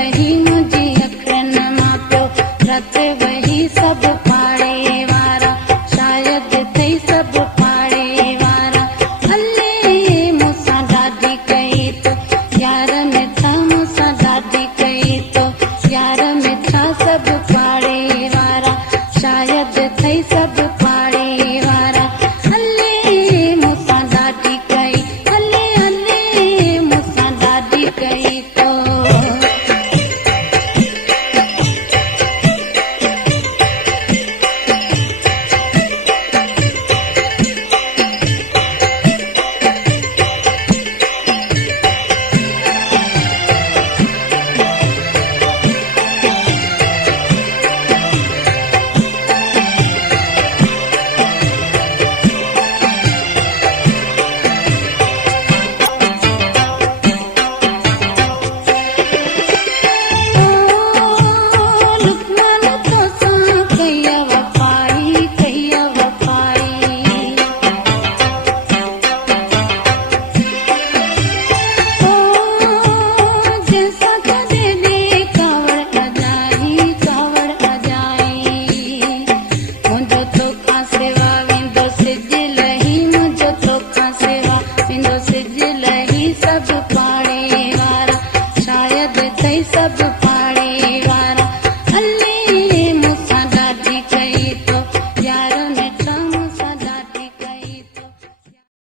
लही मुंहिंजी अखियुनि मां पियो रत वही सभु पाड़े वारा शायदि अथई सभु पाड़े वारा हले मूंसां ॾाढी कई तो यार में छा मूंसां ॾाढी कई तो यार में छा सभु पाड़े वारा शायदि अथई सभु पाड़े वारा हले मूंसां ॾाढी कई हले हले मूंसां ॾाढी कई तो सभु पाड़े वारा शायदि अथई सभु पाड़े वारा